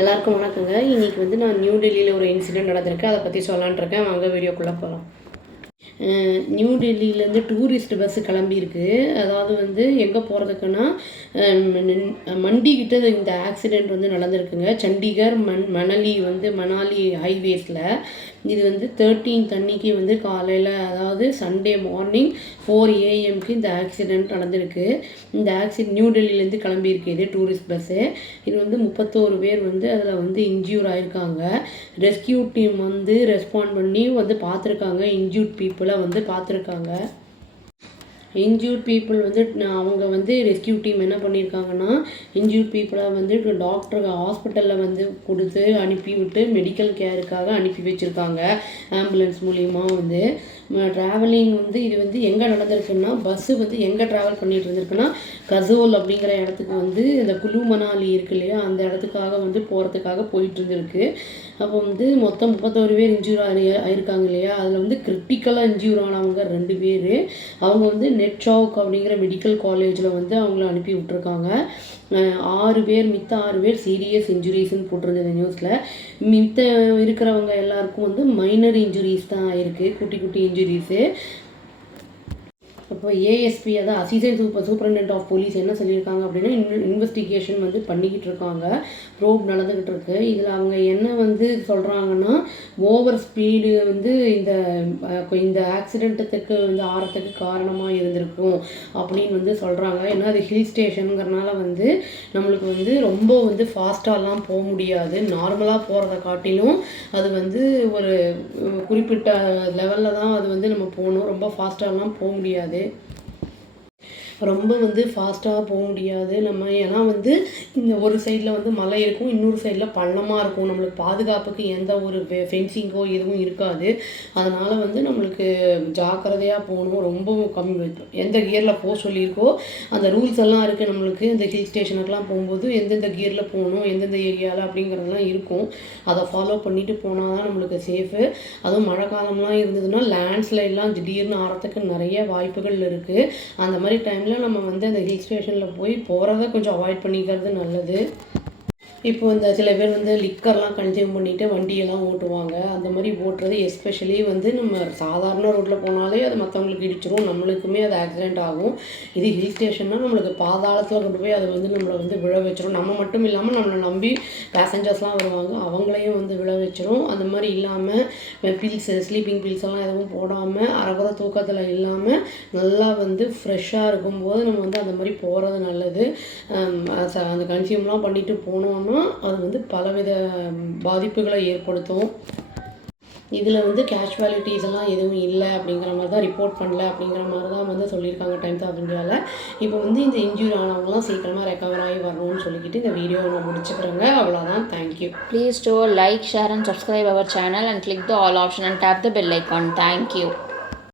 எல்லாருக்கும் வணக்கங்க. இன்றைக்கி வந்து நான் நியூ டெல்லியில் ஒரு இன்சிடெண்ட் நடந்திருக்கு, அதை பற்றி சொல்லலான் இருக்கேன். வாங்க வீடியோக்குள்ளே போகலாம். நியூ டெல்லியிலேருந்து டூரிஸ்ட் பஸ்ஸு கிளம்பியிருக்கு. அதாவது வந்து எங்கே போகிறதுக்குன்னா மண்டிக்கிட்ட இந்த ஆக்சிடெண்ட் வந்து நடந்திருக்குங்க. சண்டிகர் மணாலி ஹைவேஸில். இது வந்து 13th அன்னைக்கு வந்து காலையில், அதாவது சண்டே மார்னிங் 4 AM இந்த ஆக்சிடெண்ட் நடந்திருக்கு. இந்த நியூ டெல்லியிலேருந்து கிளம்பியிருக்கு இது டூரிஸ்ட் பஸ்ஸு. இது வந்து 31 பேர் வந்து அதில் வந்து இன்ஜூர் ஆகிருக்காங்க. ரெஸ்கியூ டீம் வந்து ரெஸ்பாண்ட் பண்ணி வந்து பார்த்துருக்காங்க. இன்ஜூர்ட் பீப்புளை வந்து பார்த்துருக்காங்க. இன்ஜூர்ட் பீப்புள் வந்து அவங்க வந்து ரெஸ்கியூ டீம் என்ன பண்ணியிருக்காங்கன்னா, இன்ஜூர்ட் பீப்புளை வந்து டாக்டர் ஹாஸ்பிட்டலில் வந்து கொடுத்து அனுப்பி விட்டு மெடிக்கல் கேருக்காக அனுப்பி வச்சுருக்காங்க. ஆம்புலன்ஸ் மூலிமா வந்து ட்ராவலிங் வந்து இது வந்து எங்கே நடந்திருக்குன்னா, பஸ்ஸு வந்து எங்கே ட்ராவல் பண்ணிகிட்டு இருந்திருக்குன்னா, கசோல் அப்படிங்கிற இடத்துக்கு வந்து இந்த குலு மணாலி இருக்கு இல்லையா, அந்த இடத்துக்காக வந்து போகிறதுக்காக போயிட்டு இருந்திருக்கு. அப்போ வந்து மொத்தம் 31 பேர் இன்ஜூர் ஆயிருக்காங்க இல்லையா, அதில் வந்து கிரிட்டிக்கலாக இன்ஜூர் ஆனவங்க 2 பேர். அவங்க வந்து நெட்ஷாக் அப்படிங்கிற மெடிக்கல் காலேஜில் வந்து அவங்கள அனுப்பி விட்ருக்காங்க. 6 பேர் சீரியஸ் இன்ஜுரிஸ்ன்னு போட்டிருந்தது நியூஸில். மித்த இருக்கிறவங்க எல்லாருக்கும் வந்து மைனர் இன்ஜுரிஸ் தான் ஆயிருக்கு, குட்டி குட்டி இன்ஜுரிஸு. இப்போ ஏஎஸ்பி, அதான் அசிஸ்டன்ட் சூப்பரண்டென்ட் ஆஃப் போலீஸ் என்ன சொல்லியிருக்காங்க அப்படின்னா, இன்வெஸ்டிகேஷன் வந்து பண்ணிக்கிட்டு இருக்காங்க, ப்ரோப் நடந்துக்கிட்டு இருக்கு. இதில் அவங்க என்ன வந்து சொல்கிறாங்கன்னா, ஓவர் ஸ்பீடு வந்து இந்த ஆக்சிடெண்ட்டுக்கு வந்து ஆறத்துக்கு காரணமாக இருந்திருக்கும் அப்படின்னு வந்து சொல்கிறாங்க. ஏன்னா அது ஹில் ஸ்டேஷனுங்கிறனால வந்து நம்மளுக்கு வந்து ரொம்ப வந்து ஃபாஸ்ட்டாலாம் போக முடியாது. நார்மலாக போகிறத காட்டிலும் அது வந்து ஒரு குறிப்பிட்ட லெவலில் தான் அது வந்து நம்ம போகணும். ரொம்ப ஃபாஸ்ட்டாலாம் போக முடியாது, ரொம்ப வந்து ஃபாஸ்ட்டாக போக முடியாது நம்ம. ஏன்னா வந்து இந்த ஒரு சைடில் வந்து மலை இருக்கும், இன்னொரு சைடில் பள்ளமாக இருக்கும். நம்மளுக்கு பாதுகாப்புக்கு எந்த ஒரு ஃபென்சிங்கோ எதுவும் இருக்காது. அதனால் வந்து நம்மளுக்கு ஜாக்கிரதையாக போகணும். ரொம்ப எந்த கியரில் போக சொல்லியிருக்கோ அந்த ரூல்ஸ் எல்லாம் இருக்குது நம்மளுக்கு. இந்த ஹில் ஸ்டேஷனுக்கெலாம் போகும்போது எந்தெந்த கியரில் போகணும், எந்தெந்த ஏரியாவில் அப்படிங்கிறதுலாம் இருக்கும். அதை ஃபாலோ பண்ணிவிட்டு போனால் தான் நம்மளுக்கு சேஃபு. அதுவும் மழை காலம்லாம் இருந்ததுன்னா லேண்ட்ஸ்லைட்லாம் திடீர்னு ஆகிறதுக்கு நிறைய வாய்ப்புகள் இருக்குது. அந்த மாதிரி டைம் நம்ம வந்து அந்த ஹில் ஸ்டேஷனில் போய் போகிறத கொஞ்சம் அவாய்ட் பண்ணிக்கிறது நல்லது. இப்போ இந்த சில பேர் வந்து லிக்கர்லாம் கன்சியூம் பண்ணிவிட்டு வண்டியெல்லாம் ஓட்டுவாங்க. அந்த மாதிரி ஓட்டுறது எஸ்பெஷலி வந்து நம்ம சாதாரண ரோட்டில் போனாலே அது மற்றவங்களுக்கு இடிச்சிடும், நம்மளுக்குமே அது ஆக்சிடெண்ட் ஆகும். இது ஹில் ஸ்டேஷன்னா நம்மளுக்கு பாதாளத்தில் கொண்டு போய் அது வந்து நம்மளை வந்து விழ வச்சிடும். நம்ம மட்டும் இல்லாமல் நம்மளை நம்பி பேசஞ்சர்ஸ்லாம் வருவாங்க, அவங்களையும் வந்து விழ வச்சிடும். அந்த மாதிரி இல்லாமல் ஸ்லீப்பிங் பில்ஸ் எல்லாம் எதுவும் போடாமல் அரைகுறை தூக்கத்தில் இல்லாமல் நல்லா வந்து ஃப்ரெஷ்ஷாக இருக்கும்போது நம்ம வந்து அந்த மாதிரி போகிறது நல்லது. அந்த கன்சியூம்லாம் பண்ணிவிட்டு போனோம்னா அது வந்து பலவித பாதிப்புகளை ஏற்படுத்தும். இதில் வந்து கேஷுவாலிட்டிஸ் எல்லாம் எதுவும் இல்லை அப்படிங்கிற மாதிரி தான், ரிப்போர்ட் பண்ணல அப்படிங்கிற மாதிரி தான் வந்து சொல்லியிருக்காங்க டைம்ஸ் ஆஃப் இந்தியாவில். இப்போ வந்து இந்த இன்ஜூரி ஆனவங்களாம் சீக்கிரமாக ரெக்கவர் ஆகி வரணும்னு சொல்லிக்கிட்டு இந்த வீடியோவை நான் முடிச்சுக்கிறேங்க. அவ்வளோதான். Thank you. Please do like, share and subscribe our channel and click the all option and tap the bell icon. Thank you.